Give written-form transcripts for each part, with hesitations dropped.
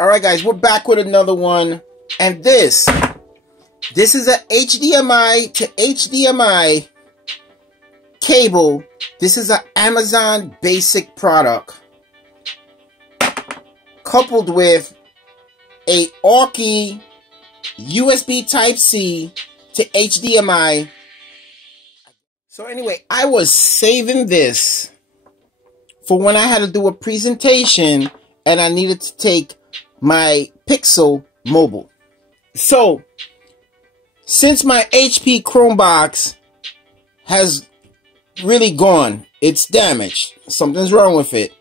Alright guys, we're back with another one. And this is a HDMI to HDMI cable. This is an Amazon basic product coupled with a AUKEY USB Type-C to HDMI. So anyway, I was saving this for when I had to do a presentation and I needed to take my Pixel mobile. So since my HP Chromebox has really gone, it's damaged, something's wrong with it,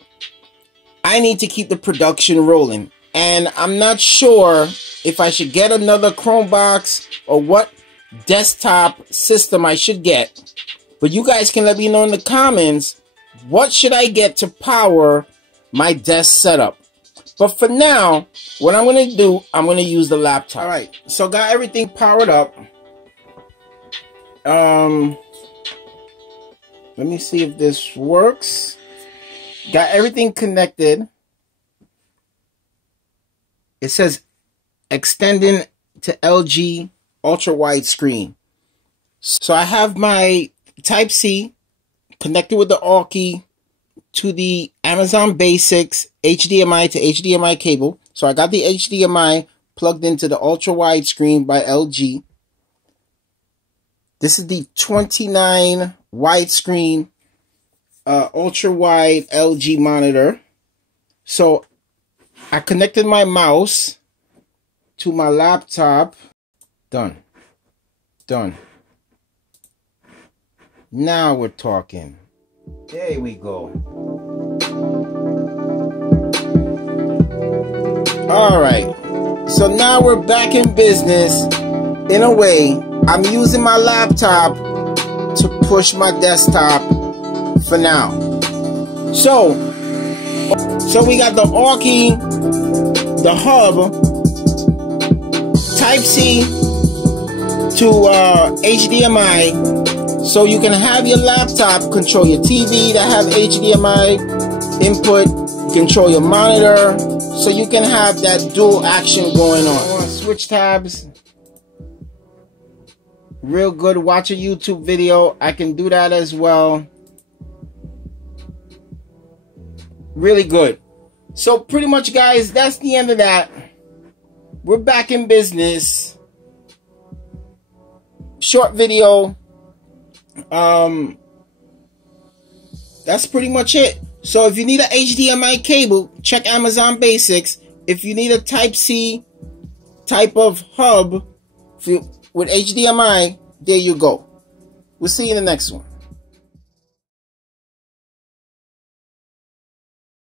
I need to keep the production rolling. And I'm not sure if I should get another Chromebox or what desktop system I should get. But you guys can let me know in the comments, what should I get to power my desk setup? But for now, what I'm going to do, I'm going to use the laptop. Alright, so got everything powered up. Let me see if this works. Got everything connected. It says extending to LG ultra wide screen. So I have my Type-C connected with the AUKEY to the Amazon Basics HDMI to HDMI cable. So I got the HDMI plugged into the ultra wide screen by LG. This is the 29 widescreen ultra wide LG monitor. So I connected my mouse to my laptop. Done. Now we're talking. There we go. Alright, so now we're back in business. In a way, I'm using my laptop to push my desktop for now. So we got the AUKEY, the hub, Type-C to HDMI. So you can have your laptop control your TV that have HDMI input, control your monitor, so you can have that dual action going on. Switch tabs. Real good. Watch a YouTube video. I can do that as well. Really good. So pretty much guys, that's the end of that. We're back in business. Short video. That's pretty much it. So if you need an HDMI cable, check Amazon Basics. If you need a Type-C type of hub with HDMI, there you go. We'll see you in the next one.